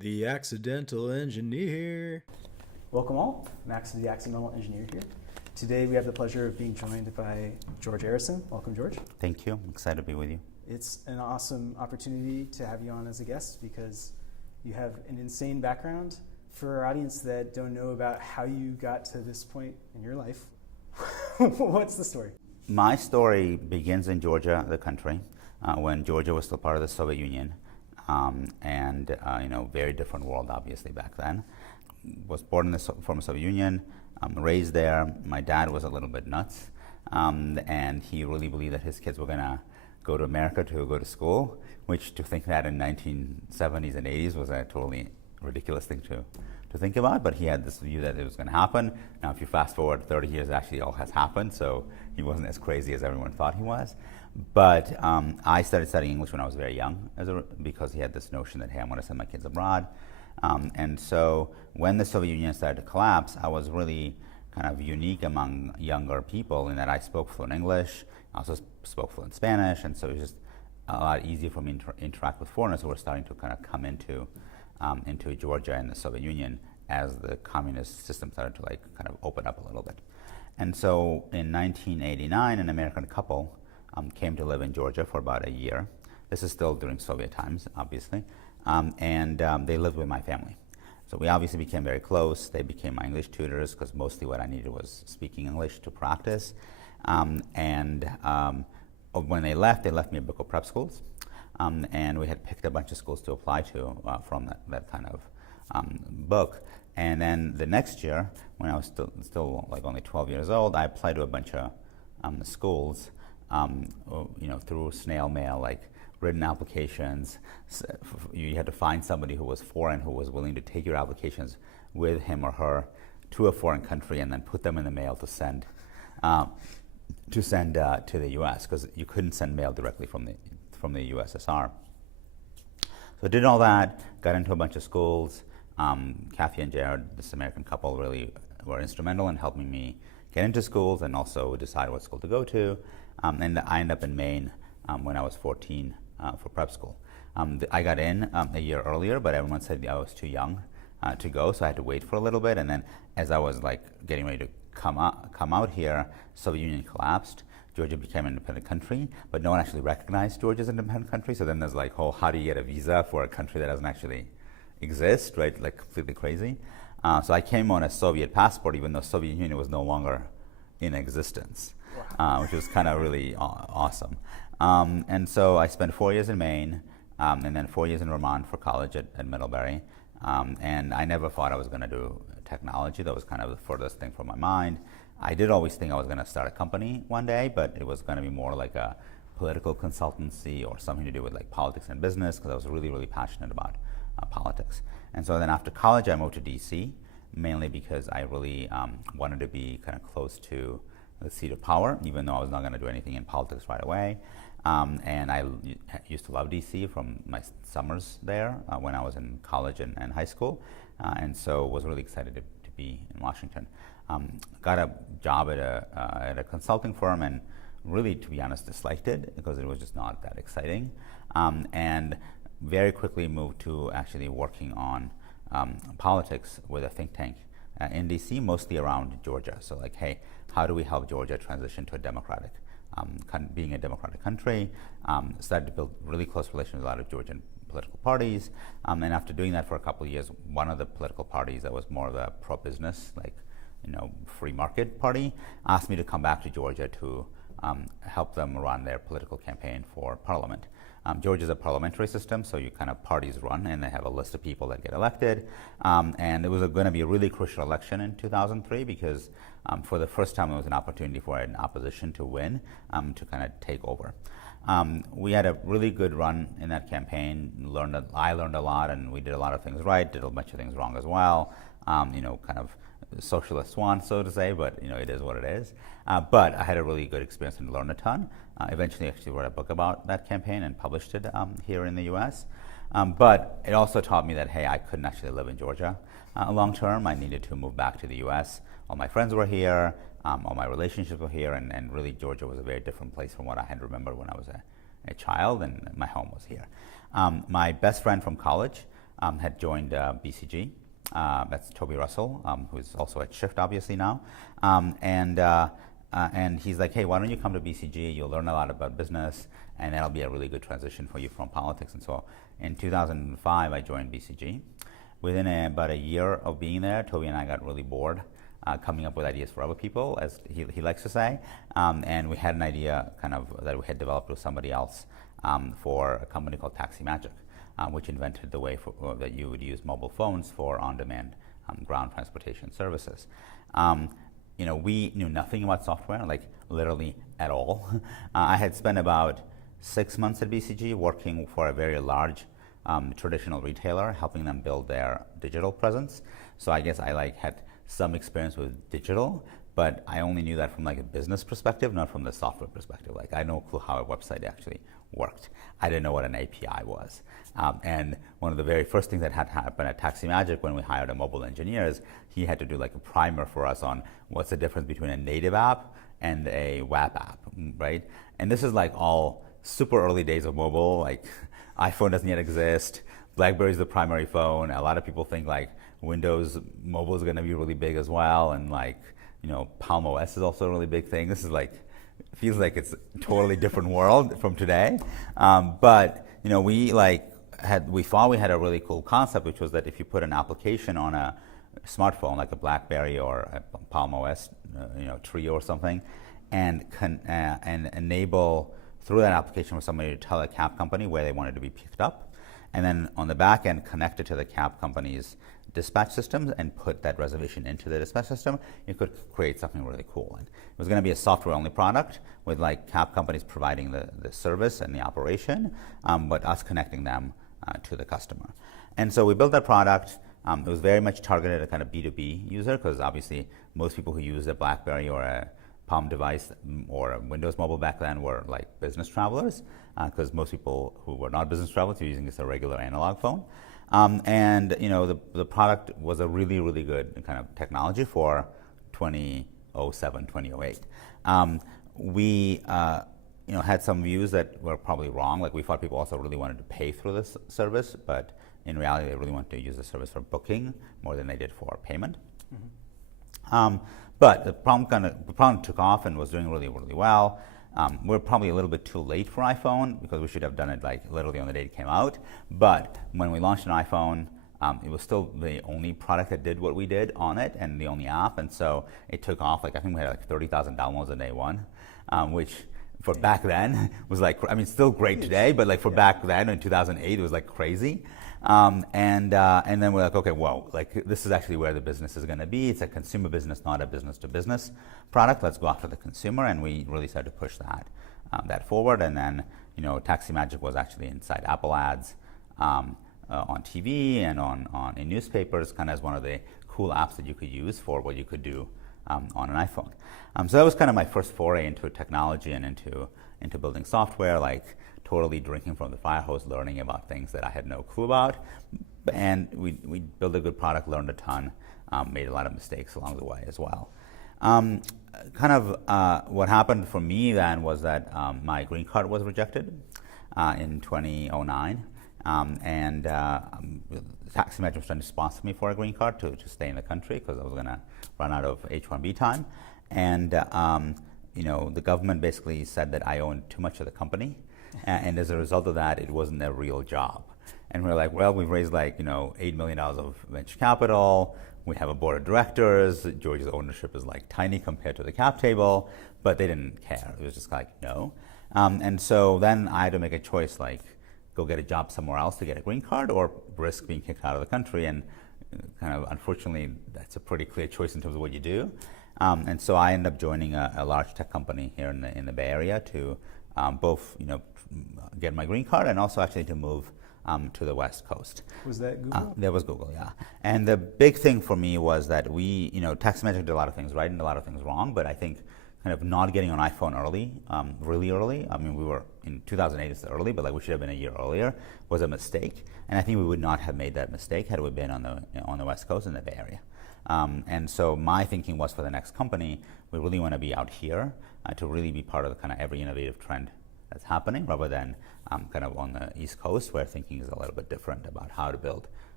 The Accidental Engineer. Welcome all. Max the Accidental Engineer here. Today we have the pleasure of being joined by George Arison. Welcome, George. Thank you. I'm excited to be with you. It's an awesome opportunity to have you on as a guest because you have an insane background. For our audience that don't know about how you got to this point in your life, what's the story? My story begins in Georgia, the country, when Georgia was still part of the Soviet Union, and very different world, obviously, back then. Was born in the former Soviet Union, raised there. My dad was a little bit nuts, and he really believed that his kids were going to go to America to go to school, which to think that in 1970s and 80s was a totally ridiculous thing to think about, but he had this view that it was going to happen. Now, if you fast forward 30 years, actually all has happened, so he wasn't as crazy as everyone thought he was. But I started studying English when I was very young because he had this notion that, hey, I want to send my kids abroad. And so when the Soviet Union started to collapse, I was really kind of unique among younger people in that I spoke fluent English, I also spoke fluent Spanish, and so it was just a lot easier for me to interact with foreigners who were starting to kind of come into Georgia and the Soviet Union as the communist system started to kind of open up a little bit. And so in 1989, an American couple came to live in Georgia for about a year. This is still during Soviet times, obviously, and they lived with my family. So we obviously became very close. They became my English tutors because mostly what I needed was speaking English to practice. When they left me a book of prep schools. And we had picked a bunch of schools to apply to from that kind of book. And then the next year, when I was still like only 12 years old, I applied to a bunch of schools, through snail mail, like written applications. You had to find somebody who was foreign who was willing to take your applications with him or her to a foreign country and then put them in the mail to send to the U.S. because you couldn't send mail directly from the USSR. So I did all that, got into a bunch of schools. Kathy and Jared, this American couple, really were instrumental in helping me get into schools and also decide what school to go to. And I ended up in Maine when I was 14 for prep school. I got in a year earlier, but everyone said I was too young to go, so I had to wait for a little bit. And then as I was getting ready to come out here, Soviet Union collapsed. Georgia became an independent country, but no one actually recognized Georgia as an independent country. So then there's how do you get a visa for a country that doesn't actually exist, right? Completely crazy. So I came on a Soviet passport, even though Soviet Union was no longer in existence, which was kind of really awesome. And so I spent 4 years in Maine, and then 4 years in Vermont for college at Middlebury. And I never thought I was going to do technology. That was kind of the furthest thing from my mind. I did always think I was going to start a company one day, but it was going to be more like a political consultancy or something to do with politics and business because I was really, really passionate about politics. And so then after college, I moved to DC, mainly because I really wanted to be kind of close to the seat of power, even though I was not going to do anything in politics right away. And I used to love DC from my summers there when I was in college and high school, and so was really excited to be in Washington. Got a job at a consulting firm and really, to be honest, disliked it because it was just not that exciting. And very quickly moved to actually working on politics with a think tank in DC, mostly around Georgia. So hey, how do we help Georgia transition to a democratic, being a democratic country? Started to build really close relations with a lot of Georgian political parties. And after doing that for a couple of years, one of the political parties that was more of a pro-business, free market party, asked me to come back to Georgia to help them run their political campaign for parliament. Georgia is a parliamentary system, so you kind of parties run, and they have a list of people that get elected. And it was going to be a really crucial election in 2003 because for the first time, it was an opportunity for an opposition to win, to kind of take over. We had a really good run in that campaign. I learned a lot, and we did a lot of things right, did a bunch of things wrong as well. Kind of socialist swan, so to say, but it is what it is. But I had a really good experience and learned a ton. Eventually, actually wrote a book about that campaign and published it here in the U.S. But it also taught me that, hey, I couldn't actually live in Georgia long term. I needed to move back to the U.S. All my friends were here, all my relationships were here, and really Georgia was a very different place from what I had remembered when I was a child, and my home was here. My best friend from college had joined BCG. That's Toby Russell, who's also at Shift obviously now. And he's like, hey, why don't you come to BCG? You'll learn a lot about business, and that'll be a really good transition for you from politics. And so in 2005, I joined BCG. Within about a year of being there, Toby and I got really bored coming up with ideas for other people, as he likes to say. And we had an idea kind of that we had developed with somebody else for a company called Taxi Magic, which invented the way that you would use mobile phones for on-demand ground transportation services. We knew nothing about software, like literally at all. I had spent about 6 months at BCG working for a very large traditional retailer, helping them build their digital presence. So I guess I had some experience with digital, but I only knew that from a business perspective, not from the software perspective. I had no clue how a website actually worked. I didn't know what an API was. And one of the very first things that had happened at Taxi Magic when we hired a mobile engineer is he had to do a primer for us on what's the difference between a native app and a web app, right? And this is all super early days of mobile. iPhone doesn't yet exist. BlackBerry is the primary phone. A lot of people think Windows Mobile is going to be really big as well, and Palm OS is also a really big thing. This is feels like it's a totally different world from today. But we thought we had a really cool concept, which was that if you put an application on a smartphone like a BlackBerry or a Palm OS, Trio or something, and enable through that application for somebody to tell a cab company where they wanted to be picked up, and then on the back end connect it to the cab company's dispatch systems and put that reservation into the dispatch system, you could create something really cool. And it was going to be a software-only product with cab companies providing the service and the operation, but us connecting them to the customer. And so we built that product. It was very much targeted at a kind of B2B user, because obviously most people who use a BlackBerry or a Palm device or a Windows Mobile back then were business travelers, because most people who were not business travelers were using just a regular analog phone. The product was a really, really good kind of technology for 2007, 2008. We had some views that were probably wrong. We thought people also really wanted to pay through this service, but in reality, they really wanted to use the service for booking more than they did for payment. Mm-hmm. But the problem took off and was doing really, really well. We're probably a little bit too late for iPhone, because we should have done it literally on the day it came out. But when we launched an iPhone, it was still the only product that did what we did on it, and the only app. And so it took off. I think we had 30,000 downloads on day one, which for back then was still great today, but for back then in 2008, it was crazy. And then we're okay, whoa, this is actually where the business is going to be. It's a consumer business, not a business-to-business product. Let's go after the consumer, and we really started to push that forward. And then, Taxi Magic was actually inside Apple ads on TV and in newspapers, kind of as one of the cool apps that you could use for what you could do on an iPhone. So that was kind of my first foray into technology and into building software, totally drinking from the fire hose, learning about things that I had no clue about. And we built a good product, learned a ton, made a lot of mistakes along the way as well. What happened for me then was that my green card was rejected in 2009. Taxi Magic was trying to sponsor me for a green card to stay in the country, because I was going to run out of H-1B time. And the government basically said that I owned too much of the company. And as a result of that, it wasn't a real job. And we're well, we've raised $8 million of venture capital. We have a board of directors. George's ownership is tiny compared to the cap table, but they didn't care. It was just no. And so then I had to make a choice, go get a job somewhere else to get a green card, or risk being kicked out of the country. And kind of unfortunately, that's a pretty clear choice in terms of what you do. And so I ended up joining a large tech company here in the Bay Area to both get my green card and also actually to move to the West Coast. Was that Google? That was Google, yeah. And the big thing for me was that Taxi Magic did a lot of things right and a lot of things wrong, but I think kind of not getting on iPhone early, really early. I mean, we were in 2008, it's early, but we should have been a year earlier, was a mistake. And I think we would not have made that mistake had we been on the West Coast in the Bay Area. And so my thinking was, for the next company, we really want to be out here to really be part of the kind of every innovative trend that's happening, rather than kind of on the East Coast, where thinking is a little bit different about how to build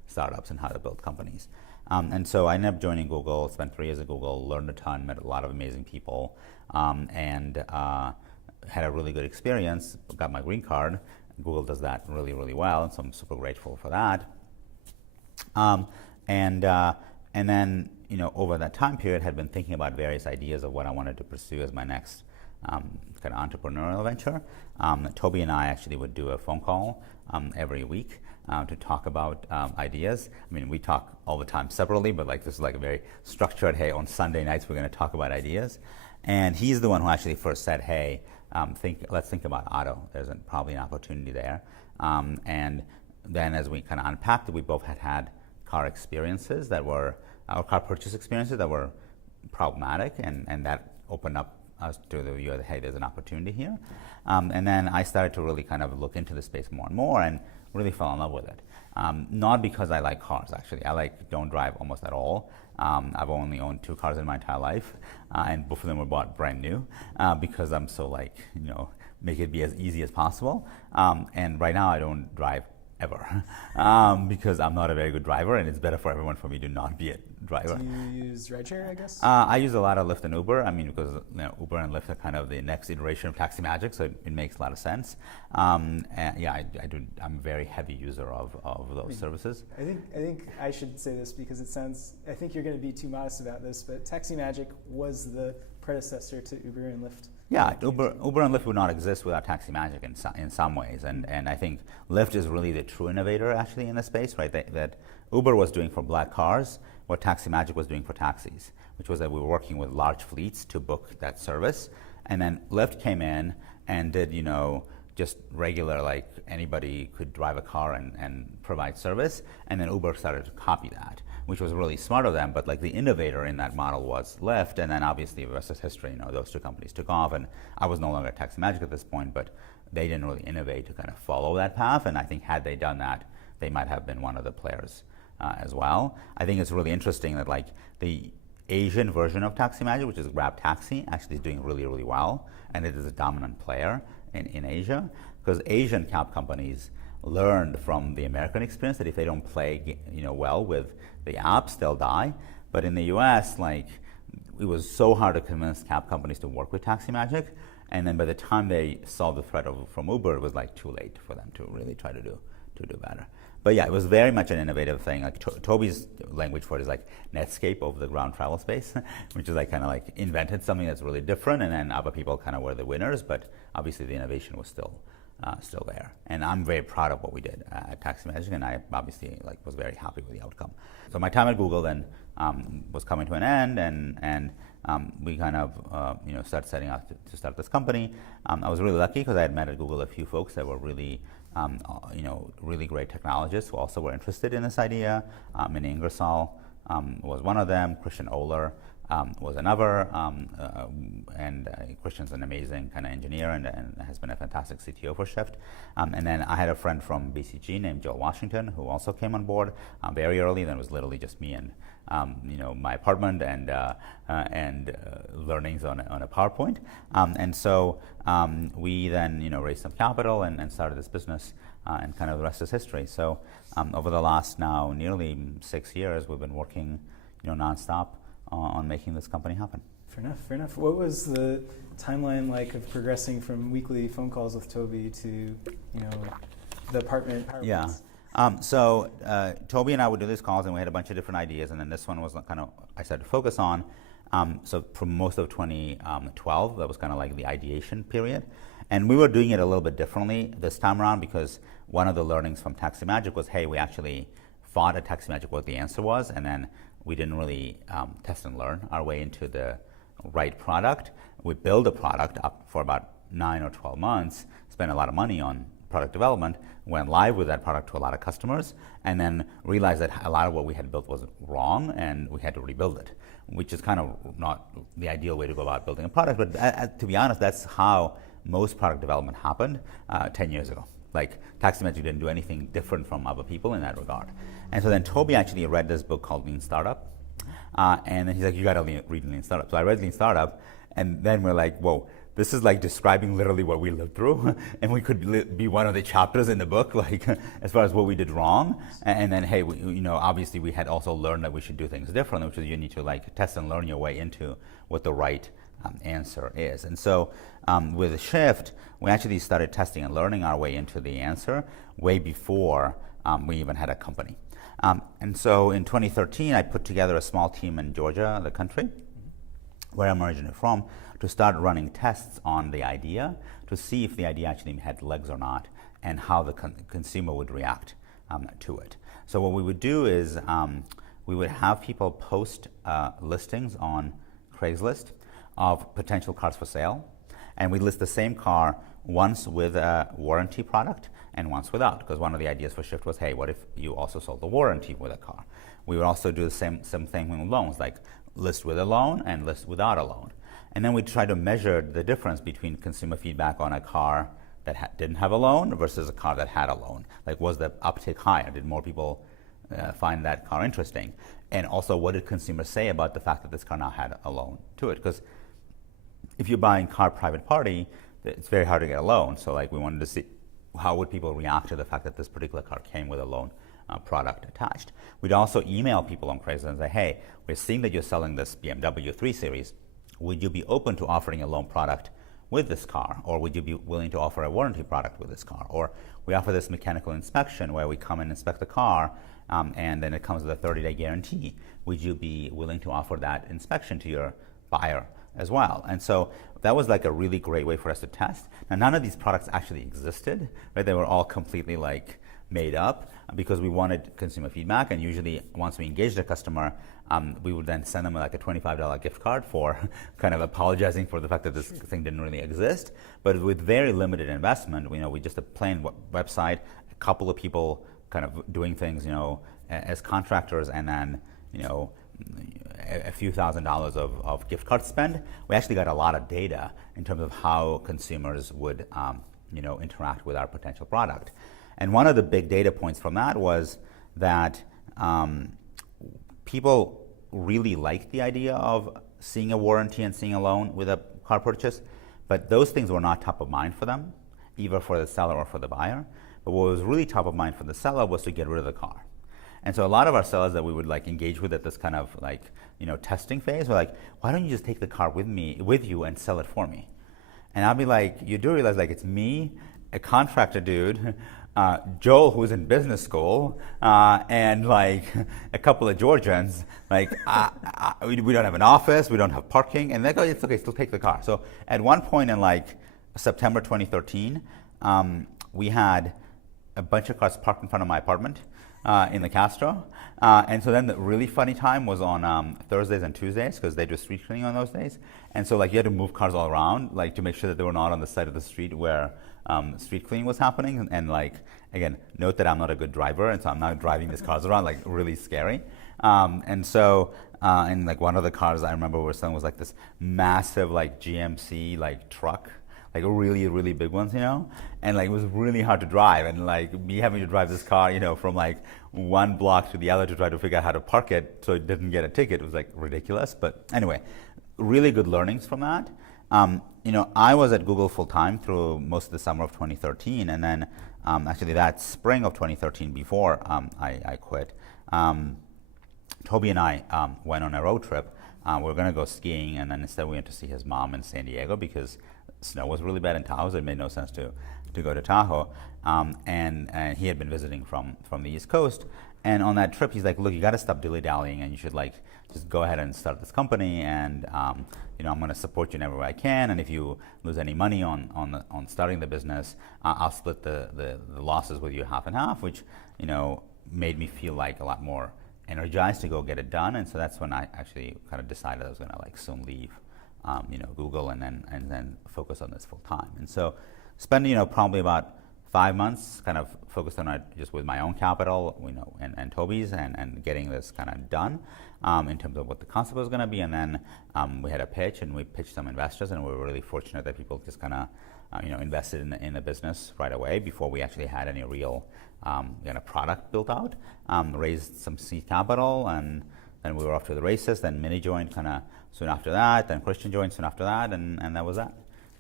startups and how to build companies. And so I ended up joining Google, spent 3 years at Google, learned a ton, met a lot of amazing people, and had a really good experience, got my green card. Google does that really, really well, and so I'm super grateful for that. And then, over that time period, had been thinking about various ideas of what I wanted to pursue as my next kind of entrepreneurial venture. Toby and I actually would do a phone call every week to talk about ideas. I mean, we talk all the time separately, but this is a very structured, hey, on Sunday nights we're going to talk about ideas. And he's the one who actually first said, hey, let's think about auto. There's probably an opportunity there. And then as we kind of unpacked it, we both had car experiences car purchase experiences that were problematic, and that opened up us to the view that, hey, there's an opportunity here. And then I started to really kind of look into the space more and more and really fell in love with it. Not because I like cars, actually. I don't drive almost at all. I've only owned 2 cars in my entire life, and both of them were bought brand new because I'm so make it be as easy as possible. And right now I don't drive ever because I'm not a very good driver, and it's better for everyone for me to not be a driver. Do you use rideshare, I guess? I use a lot of Lyft and Uber. I mean, because Uber and Lyft are kind of the next iteration of taxi magic, so it makes a lot of sense. And yeah, I do. I'm a very heavy user of those services. I think I should say this because it sounds. I think you're going to be too modest about this, but Taxi Magic was the predecessor to Uber and Lyft. Yeah, Uber and Lyft would not exist without Taxi Magic in some ways, and I think Lyft is really the true innovator actually in the space, right? That Uber was doing for black cars what Taxi Magic was doing for taxis, which was that we were working with large fleets to book that service, and then Lyft came in and did just regular anybody could drive a car and provide service, and then Uber started to copy that, which was really smart of them, but the innovator in that model was Lyft, and then obviously the rest is history. Those 2 companies took off, and I was no longer at Taxi Magic at this point, but they didn't really innovate to kind of follow that path, and I think had they done that, they might have been one of the players as well. I think it's really interesting that the Asian version of Taxi Magic, which is Grab Taxi, actually is doing really, really well, and it is a dominant player in Asia, because Asian cab companies learned from the American experience that if they don't play well with the apps, they'll die. But in the US, it was so hard to convince cab companies to work with Taxi Magic, and then by the time they saw the threat from Uber, it was too late for them to really try to do better. But yeah, it was very much an innovative thing. Toby's language for it is Netscape over the ground travel space, which is invented something that's really different, and then other people kind of were the winners, but obviously the innovation was still there. And I'm very proud of what we did at Taxi Magic, and I obviously was very happy with the outcome. So my time at Google then was coming to an end, and we kind of started setting out to start this company. I was really lucky because I had met at Google a few folks that were really really great technologists who also were interested in this idea. Minnie Ingersoll was one of them. Christian Oler was another, and Christian's an amazing kind of engineer and has been a fantastic CTO for Shift. And then I had a friend from BCG named Joel Washington who also came on board very early. Then it was literally just me and my apartment and learnings on a PowerPoint. And so we then raised some capital and started this business, and kind of the rest is history. So over the last now nearly 6 years, we've been working nonstop on making this company happen. Fair enough. What was the timeline of progressing from weekly phone calls with Toby to the apartment? Yeah. So Toby and I would do these calls, and we had a bunch of different ideas, and then this one was kind of I started to focus on. So for most of 2012, that was kind of the ideation period, and we were doing it a little bit differently this time around because one of the learnings from Taxi Magic was, hey, we actually thought at Taxi Magic what the answer was, and then we didn't really test and learn our way into the right product. We built a product up for about 9 or 12 months, spent a lot of money on product development, went live with that product to a lot of customers, and then realized that a lot of what we had built was wrong and we had to rebuild it, which is kind of not the ideal way to go about building a product. But to be honest, that's how most product development happened 10 years ago. Taxi Magic didn't do anything different from other people in that regard. And so then Toby actually read this book called Lean Startup, and then he's like, you got to read Lean Startup. So I read Lean Startup, and then we're like, whoa, this is like describing literally what we lived through, and we could be one of the chapters in the book, like as far as what we did wrong. And then, hey, obviously we had also learned that we should do things differently, which is you need to like test and learn your way into what the right answer is. And so with the shift, we actually started testing and learning our way into the answer way before we even had a company. And so in 2013, I put together a small team in Georgia, the country, where I'm originally from, to start running tests on the idea to see if the idea actually had legs or not, and how the consumer would react to it. So what we would do is we would have people post listings on CraigList of potential cars for sale, and we list the same car once with a warranty product and once without, because one of the ideas for Shift was, hey, what if you also sold the warranty with a car? We would also do the same thing with loans, like list with a loan and list without a loan. And then we try to measure the difference between consumer feedback on a car that didn't have a loan versus a car that had a loan. Like, was the uptake higher? Did more people find that car interesting? And also, what did consumers say about the fact that this car now had a loan to it? Because if you're buying car private party, it's very hard to get a loan. So like, we wanted to see how would people react to the fact that this particular car came with a loan product attached. We'd also email people on Craigslist and say, hey, we're seeing that you're selling this BMW 3 Series. Would you be open to offering a loan product with this car? Or would you be willing to offer a warranty product with this car? Or we offer this mechanical inspection where we come and inspect the car and then it comes with a 30-day guarantee. Would you be willing to offer that inspection to your buyer as well? And so that was like a really great way for us to test. Now, none of these products actually existed, right? They were all completely like made up because we wanted consumer feedback, and usually once we engaged a customer, we would then send them like a $25 gift card for kind of apologizing for the fact that this thing didn't really exist. But with very limited investment, we just a plain website, a couple of people kind of doing things, as contractors, and then, a few $1,000s of gift card spend. We actually got a lot of data in terms of how consumers would, interact with our potential product. And one of the big data points from that was that people really liked the idea of seeing a warranty and seeing a loan with a car purchase, but those things were not top of mind for them, either for the seller or for the buyer. But what was really top of mind for the seller was to get rid of the car. And so a lot of our sellers that we would like engage with at this kind of like, testing phase were like, why don't you just take the car with you and sell it for me? And I'll be like, you do realize like it's me, a contractor dude, Joel, who's in business school, and like a couple of Georgians, like we don't have an office, we don't have parking, and they go, it's okay, still take the car. So at one point in like September 2013, we had a bunch of cars parked in front of my apartment in the Castro, and so then the really funny time was on Thursdays and Tuesdays, because they do street cleaning on those days, and so like you had to move cars all around, like to make sure that they were not on the side of the street where street cleaning was happening. And like, again, note that I'm not a good driver, and so I'm not driving these cars around, like really scary. And so, and like one of the cars I remember we were selling was like this massive like GMC like truck, like really, really big ones, and like it was really hard to drive, and like me having to drive this car, from like one block to the other to try to figure out how to park it so it didn't get a ticket. It was like ridiculous. But anyway, really good learnings from that. I was at Google full time through most of the summer of 2013, and then actually that spring of 2013, before I quit, Toby and I went on a road trip. We were going to go skiing, and then instead we went to see his mom in San Diego because snow was really bad in Tahoe, so it made no sense to go to Tahoe. And he had been visiting from the East Coast. And on that trip, he's like, look, you got to stop dilly-dallying, and you should like just go ahead and start this company, and I'm going to support you in every way I can. And if you lose any money on starting the business, I'll split the losses with you half and half, which made me feel like a lot more energized to go get it done. And so that's when I actually kind of decided I was going to like soon leave Google and then focus on this full time. And so spend probably about 5 months kind of focused on it just with my own capital, and Toby's, and getting this kind of done in terms of what the concept was going to be. And then we had a pitch, and we pitched some investors, and we were really fortunate that people just kind of invested in the business right away before we actually had any real product built out. Raised some seed capital, and then we were off to the races. Then Minnie joined kind of soon after that. Then Christian joined soon after that, and that was that.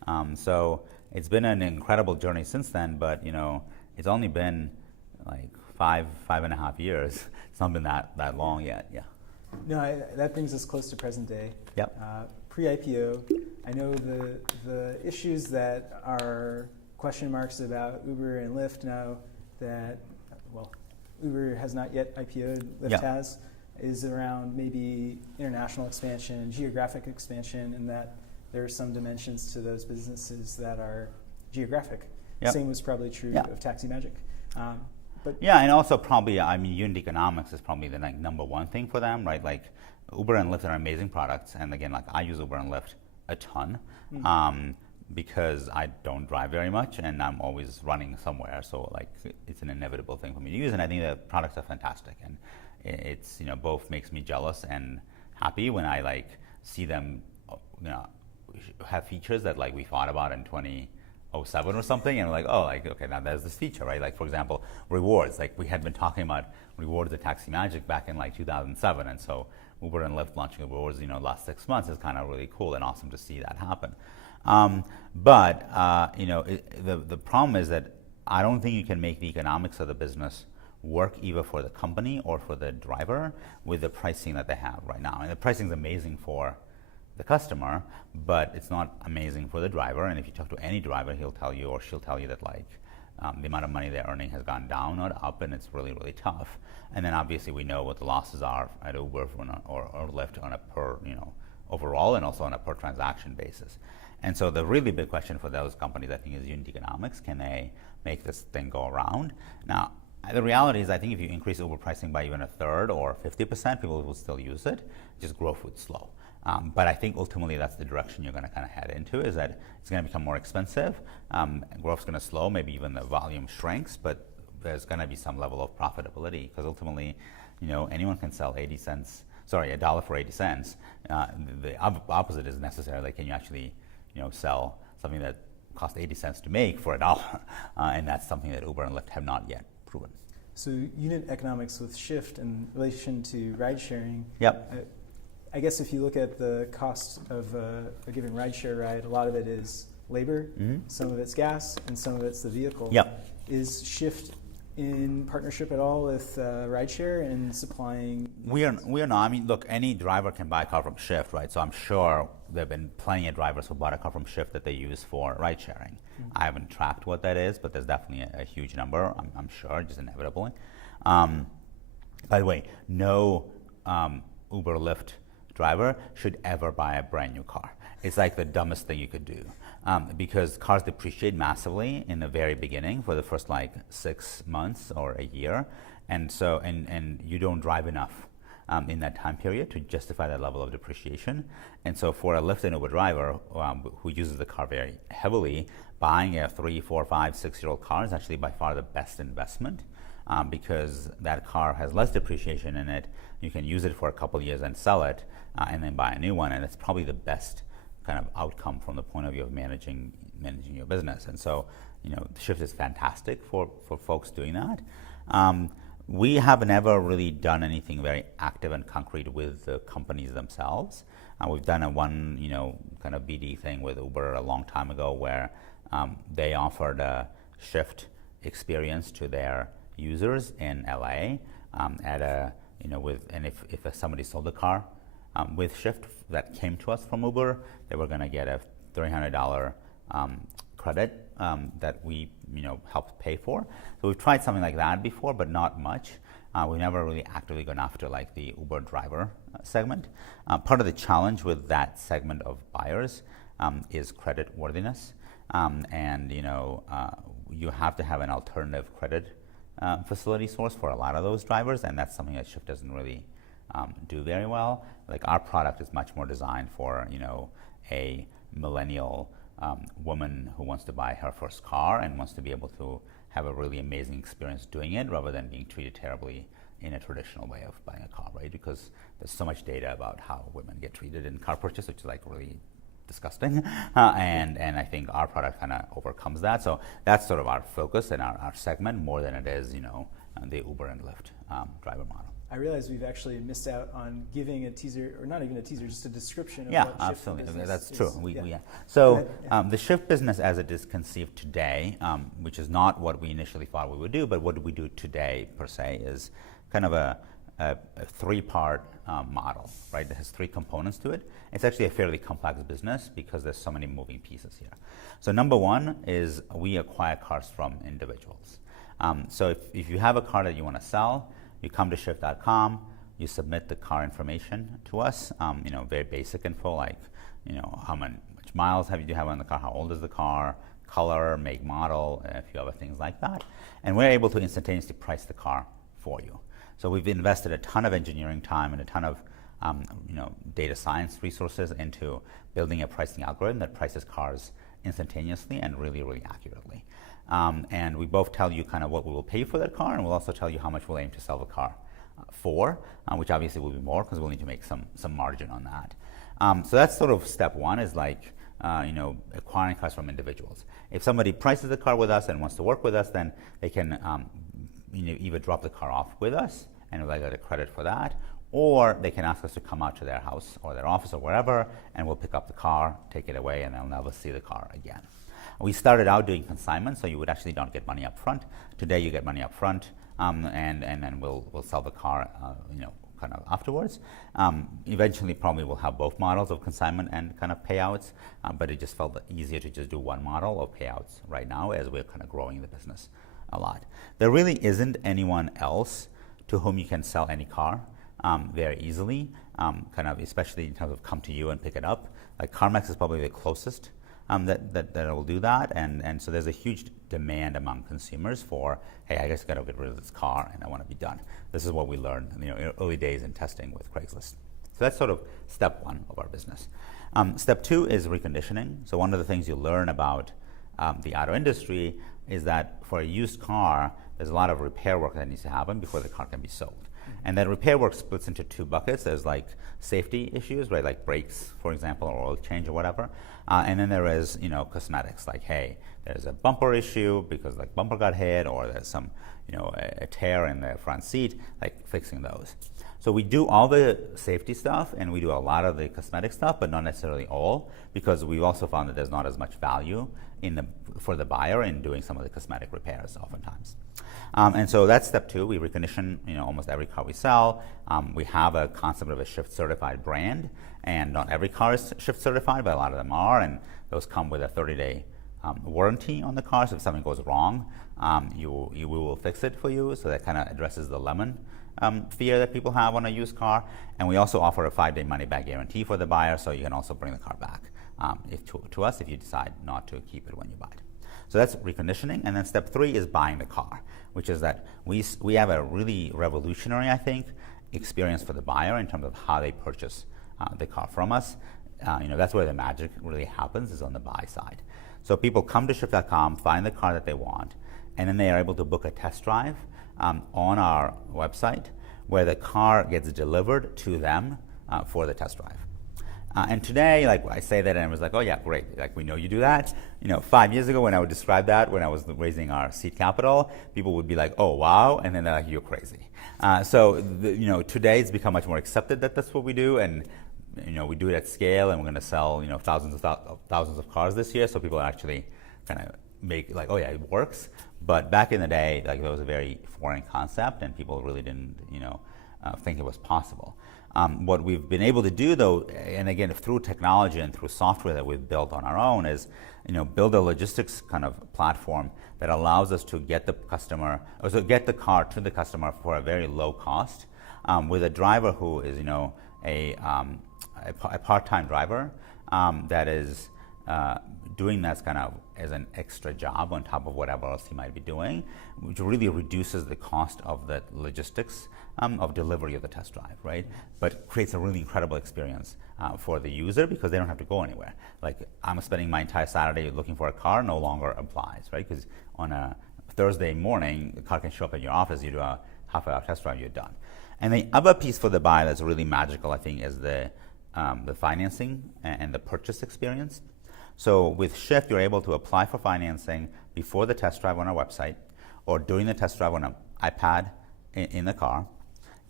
So it's been an incredible journey since then, but it's only been like 5.5 years. It's not been that long yet. Yeah. No, that brings us close to present day. Yep. Pre-IPO, I know the issues that are question marks about Uber and Lyft now that, well, Uber has not yet IPO'd, Lyft has, is around maybe international expansion, geographic expansion, and that there are some dimensions to those businesses that are geographic. Same was probably true of Taxi Magic. But and also probably, unit economics is probably the number one thing for them, right? Like Uber and Lyft are amazing products, and again, like I use Uber and Lyft a ton because I don't drive very much, and I'm always running somewhere, so like it's an inevitable thing for me to use, and I think the products are fantastic, and it's both makes me jealous and happy when I like see them have features that like we thought about in 2007 or something, and we're like, okay, now there's this feature, right? Like for example, rewards. Like we had been talking about rewards at Taxi Magic back in like 2007, and so Uber and Lyft launching rewards, last 6 months is kind of really cool and awesome to see that happen. But the problem is that I don't think you can make the economics of the business work either for the company or for the driver with the pricing that they have right now. And the pricing is amazing for the customer, but it's not amazing for the driver. And if you talk to any driver, he'll tell you or she'll tell you that like the amount of money they're earning has gone down, not up, and it's really, really tough. And then obviously we know what the losses are at Uber or Lyft on a per, overall, and also on a per transaction basis. And so the really big question for those companies, I think, is unit economics. Can they make this thing go around? Now, the reality is I think if you increase Uber pricing by even a third or 50%, people will still use it, just growth would slow. But I think ultimately that's the direction you're going to kind of head into, is that it's going to become more expensive, growth's going to slow, maybe even the volume shrinks, but there's going to be some level of profitability, because ultimately, anyone can sell $1 for 80 cents. The opposite is necessary. Like, can you actually, sell something that costs 80 cents to make for $1? And that's something that Uber and Lyft have not yet proven. So unit economics with Shift in relation to ride sharing. Yep. I guess if you look at the cost of a given rideshare ride, a lot of it is labor, some of it's gas, and some of it's the vehicle. Yep. Is Shift in partnership at all with rideshare and supplying? We are not. I mean, look, any driver can buy a car from Shift, right? So I'm sure there have been plenty of drivers who bought a car from Shift that they use for ride sharing. I haven't tracked what that is, but there's definitely a huge number, I'm sure, just inevitably. By the way, no Uber Lyft driver should ever buy a brand new car. It's like the dumbest thing you could do, because cars depreciate massively in the very beginning for the first like 6 months or a year, and so and you don't drive enough in that time period to justify that level of depreciation. And so for a Lyft and Uber driver who uses the car very heavily, buying a 3, 4, 5, 6-year-old car is actually by far the best investment, because that car has less depreciation in it. You can use it for a couple of years and sell it, and then buy a new one, and it's probably the best kind of outcome from the point of view of managing your business. And so, Shift is fantastic for folks doing that. We have never really done anything very active and concrete with the companies themselves. We've done one, kind of BD thing with Uber a long time ago, where they offered a Shift experience to their users in LA at a, and if somebody sold a car with Shift that came to us from Uber, they were going to get a $300 credit that we helped pay for. So we've tried something like that before, but not much. We've never really actively gone after like the Uber driver segment. Part of the challenge with that segment of buyers is credit worthiness, and you have to have an alternative credit facility source for a lot of those drivers, and that's something that Shift doesn't really do very well. Like, our product is much more designed for a millennial woman who wants to buy her first car and wants to be able to have a really amazing experience doing it, rather than being treated terribly in a traditional way of buying a car, right? Because there's so much data about how women get treated in car purchase, which is like really disgusting, and I think our product kind of overcomes that. So that's sort of our focus and our segment, more than it is the Uber and Lyft driver model. I realize we've actually missed out on giving a teaser, or not even a teaser, just a description of Yeah, what Shift absolutely. business That's is. true. Yeah. So Yeah. the Shift business as it is conceived today, which is not what we initially thought we would do, but what we do today per se is kind of a three-part model, right? That has three components to it. It's actually a fairly complex business because there's so many moving pieces here. So number one is we acquire cars from individuals. So if you have a car that you want to sell, you come to shift.com, you submit the car information to us, very basic info like, how much miles do you have on the car, how old is the car, color, make, model, and a few other things like that. And we're able to instantaneously price the car for you. So we've invested a ton of engineering time and a ton of data science resources into building a pricing algorithm that prices cars instantaneously and really, really accurately. And we both tell you kind of what we will pay for that car, and we'll also tell you how much we'll aim to sell the car for, which obviously will be more because we'll need to make some margin on that. So that's sort of step one, is like acquiring cars from individuals. If somebody prices the car with us and wants to work with us, then they can either drop the car off with us and we'll get a credit for that, or they can ask us to come out to their house or their office or wherever, and we'll pick up the car, take it away, and they'll never see the car again. We started out doing consignment, so you would actually not get money up front. Today you get money up front, and then we'll sell the car, kind of afterwards. Eventually, probably we'll have both models of consignment and kind of payouts, but it just felt easier to just do one model of payouts right now as we're kind of growing the business a lot. There really isn't anyone else to whom you can sell any car very easily, kind of especially in terms of come to you and pick it up. Like CarMax is probably the closest that will do that, and so there's a huge demand among consumers for, hey, I just got to get rid of this car and I want to be done. This is what we learned in early days in testing with CraigList. So that's sort of step one of our business. Step two is reconditioning. So one of the things you learn about the auto industry is that for a used car, there's a lot of repair work that needs to happen before the car can be sold. And that repair work splits into two buckets. There's like safety issues, right? Like brakes, for example, or oil change or whatever. And then there is, cosmetics, like, hey, there's a bumper issue because like bumper got hit, or there's some, a tear in the front seat, like fixing those. So we do all the safety stuff and we do a lot of the cosmetic stuff, but not necessarily all, because we've also found that there's not as much value for the buyer in doing some of the cosmetic repairs oftentimes. And so that's step two. We recondition almost every car we sell. We have a concept of a Shift certified brand, and not every car is Shift certified, but a lot of them are, and those come with a 30-day warranty on the car. So if something goes wrong, we will fix it for you. So that kind of addresses the lemon fear that people have on a used car. And we also offer a 5-day money-back guarantee for the buyer, so you can also bring the car back to us if you decide not to keep it when you buy it. So that's reconditioning. And then step three is buying the car, which is that we have a really revolutionary, I think, experience for the buyer in terms of how they purchase the car from us. That's where the magic really happens, is on the buy side. So people come to shift.com, find the car that they want, and then they are able to book a test drive on our website, where the car gets delivered to them for the test drive. And today, like, I say that and I was like, oh yeah, great, like, we know you do that. 5 years ago when I would describe that, when I was raising our seed capital, people would be like, oh wow, and then they're like, you're crazy. So today it's become much more accepted that that's what we do, and we do it at scale, and we're going to sell thousands of cars this year, so people are actually kind of make like, oh yeah, it works. But back in the day, like, that was a very foreign concept, and people really didn't think it was possible. What we've been able to do, though, and again through technology and through software that we've built on our own, is build a logistics kind of platform that allows us to get the car to the customer for a very low cost, with a driver who is a part-time driver that is doing that kind of as an extra job on top of whatever else he might be doing, which really reduces the cost of the logistics of delivery of the test drive, right? But creates a really incredible experience for the user, because they don't have to go anywhere. Like, I'm spending my entire Saturday looking for a car no longer applies, right? Because on a Thursday morning, the car can show up at your office, you do a half-hour test drive, you're done. And the other piece for the buyer that's really magical, I think, is the financing and the purchase experience. So with Shift, you're able to apply for financing before the test drive on our website, or during the test drive on an iPad in the car,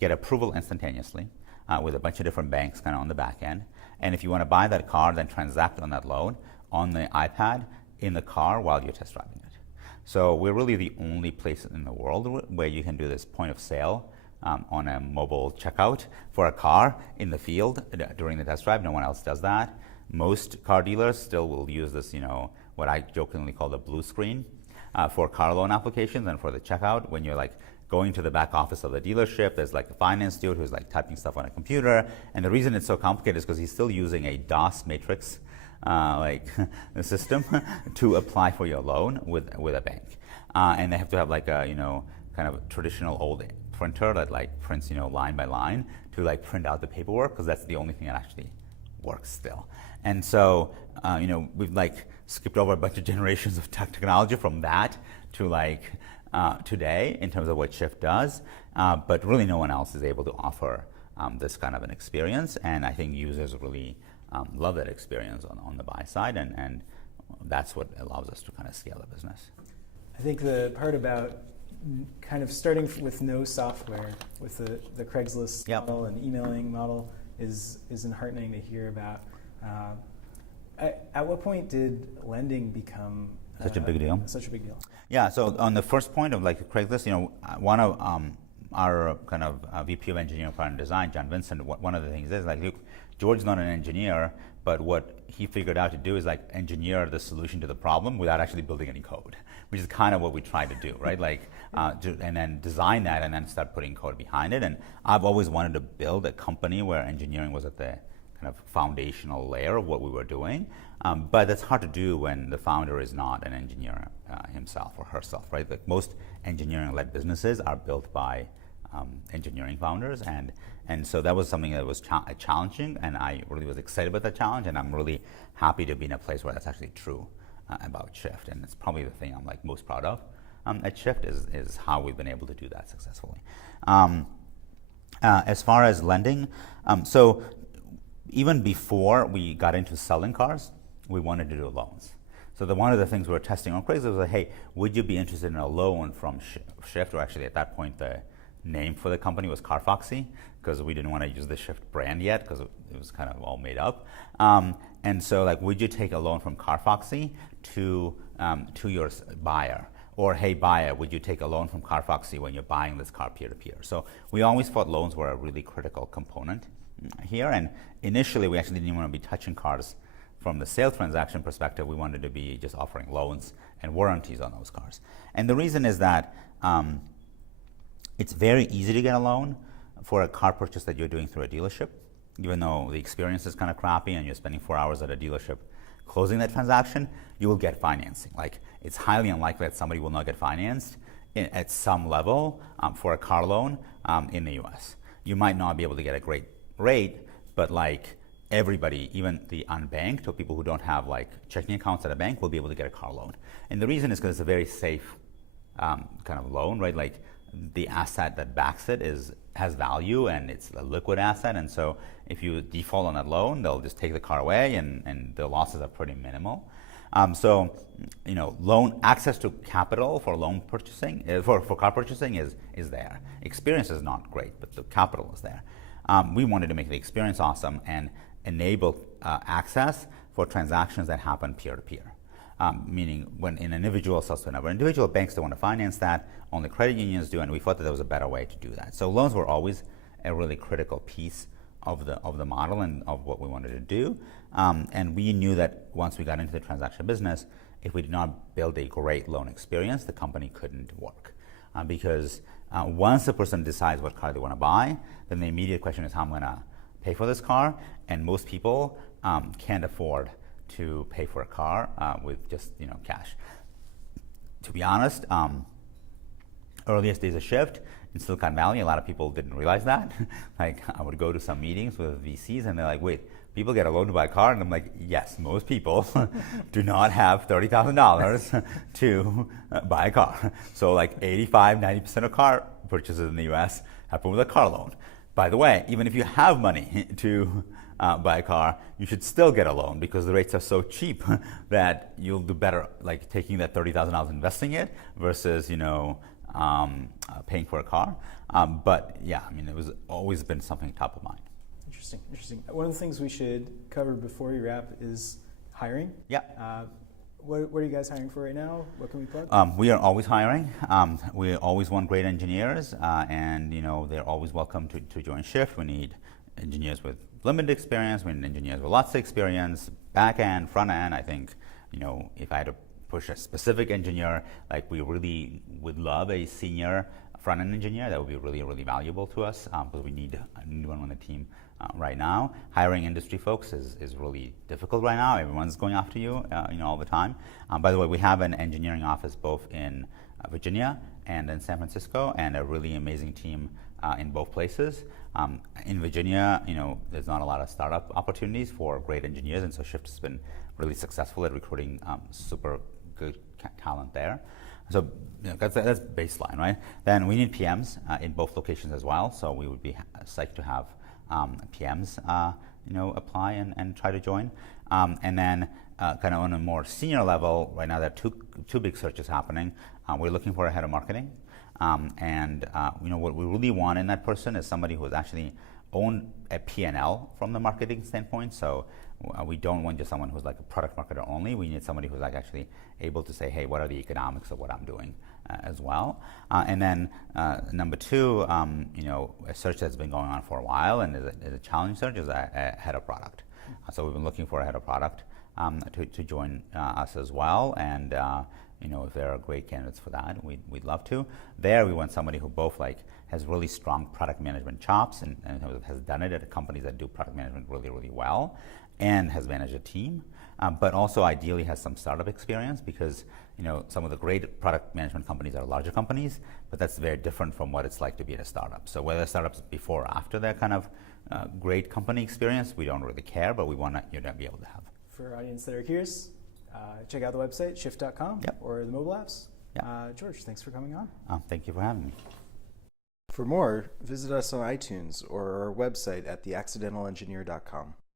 get approval instantaneously with a bunch of different banks kind of on the back end. And if you want to buy that car, then transact on that loan on the iPad in the car while you're test driving it. So we're really the only place in the world where you can do this point of sale on a mobile checkout for a car in the field during the test drive. No one else does that. Most car dealers still will use this, what I jokingly call the blue screen for car loan applications and for the checkout. When you're like going to the back office of the dealership, there's like a finance dude who's like typing stuff on a computer. And the reason it's so complicated is because he's still using a DOS matrix system to apply for your loan with a bank. And they have to have like a, kind of traditional old printer that like prints, line by line to like print out the paperwork, because that's the only thing that actually works still. And so, we've like skipped over a bunch of generations of technology from that to like today in terms of what Shift does, but really no one else is able to offer this kind of an experience. And I think users really love that experience on the buy side, and that's what allows us to kind of scale the business. I think the part about kind of starting with no software with the CraigList model and emailing model is enheartening to hear about. At what point did lending become such a big deal? Such a big deal. Yeah. So on the first point of like CraigList, one of our kind of VP of Engineering and Design, John Vincent, one of the things is like, look, George's not an engineer, but what he figured out to do is like engineer the solution to the problem without actually building any code, which is kind of what we try to do, right? Like, and then design that and then start putting code behind it. And I've always wanted to build a company where engineering was at the kind of foundational layer of what we were doing. But that's hard to do when the founder is not an engineer himself or herself, right? Like most engineering-led businesses are built by engineering founders, and so that was something that was challenging, and I really was excited about that challenge, and I'm really happy to be in a place where that's actually true about Shift, and it's probably the thing I'm like most proud of at Shift is how we've been able to do that successfully. As far as lending, so even before we got into selling cars, we wanted to do loans. So one of the things we were testing on Craigslist was like, hey, would you be interested in a loan from Shift? Or actually at that point, the name for the company was CarFoxy, because we didn't want to use the Shift brand yet, because it was kind of all made up. And so like, would you take a loan from CarFoxy to your buyer? Or hey, buyer, would you take a loan from CarFoxy when you're buying this car peer-to-peer? So we always thought loans were a really critical component here. And initially, we actually didn't even want to be touching cars from the sale transaction perspective. We wanted to be just offering loans and warranties on those cars. And the reason is that it's very easy to get a loan for a car purchase that you're doing through a dealership, even though the experience is kind of crappy and you're spending 4 hours at a dealership closing that transaction, you will get financing. Like, it's highly unlikely that somebody will not get financed at some level for a car loan in the US. You might not be able to get a great rate, but like everybody, even the unbanked or people who don't have like checking accounts at a bank, will be able to get a car loan. And the reason is because it's a very safe kind of loan, right? Like the asset that backs it has value and it's a liquid asset. And so if you default on that loan, they'll just take the car away and the losses are pretty minimal. So, loan access to capital for loan purchasing, for car purchasing is there. Experience is not great, but the capital is there. We wanted to make the experience awesome and enable access for transactions that happen peer-to-peer. Meaning when an individual sells to another individual, banks don't want to finance that, only credit unions do, and we thought that there was a better way to do that. So loans were always a really critical piece of the model and of what we wanted to do. And we knew that once we got into the transaction business, if we did not build a great loan experience, the company couldn't work. Because once the person decides what car they want to buy, then the immediate question is how I'm going to pay for this car. And most people can't afford to pay for a car with just cash. To be honest, earliest days of Shift in Silicon Valley, a lot of people didn't realize that. Like I would go to some meetings with VCs and they're like, wait, people get a loan to buy a car? And I'm like, yes, most people do not have $30,000 to buy a car. So like 85-90% of car purchases in the US happen with a car loan. By the way, even if you have money to buy a car, you should still get a loan because the rates are so cheap that you'll do better like taking that $30,000 investing it versus paying for a car. But yeah, I mean, it was always been something top of mind. Interesting, interesting. One of the things we should cover before we wrap is hiring. Yeah. What are you guys hiring for right now? What can we plug? We are always hiring. We always want great engineers, and they're always welcome to join Shift. We need engineers with limited experience. We need engineers with lots of experience, back end, front end. I think if I had to push a specific engineer, like we really would love a senior front end engineer. That would be really, really valuable to us because we need one on the team. Right now, hiring industry folks is really difficult right now. Everyone's going after you, all the time. By the way, we have an engineering office both in Virginia and in San Francisco, and a really amazing team in both places. In Virginia, there's not a lot of startup opportunities for great engineers, and so Shift has been really successful at recruiting super good talent there. So that's baseline, right? Then we need PMs in both locations as well. So we would be psyched to have PMs, apply and try to join. And then kind of on a more senior level, right now there are two big searches happening. We're looking for a head of marketing. And what we really want in that person is somebody who has actually owned a P&L from the marketing standpoint. So we don't want just someone who's like a product marketer only. We need somebody who's like actually able to say, hey, what are the economics of what I'm doing as well. And then number two, a search that's been going on for a while and is a challenge search is a head of product. So we've been looking for a head of product to join us as well. And if there are great candidates for that, we'd love to. There we want somebody who both has really strong product management chops and has done it at companies that do product management really, really well and has managed a team, but also ideally has some startup experience because some of the great product management companies are larger companies, but that's very different from what it's like to be at a startup. So whether startups before or after that kind of great company experience, we don't really care, but we want you to be able to have. For our audience that are curious, check out the website, shift.com, Yep. or the mobile apps. Yep. George, thanks for coming on. Thank you for having me. For more, visit us on iTunes or our website at theaccidentalengineer.com.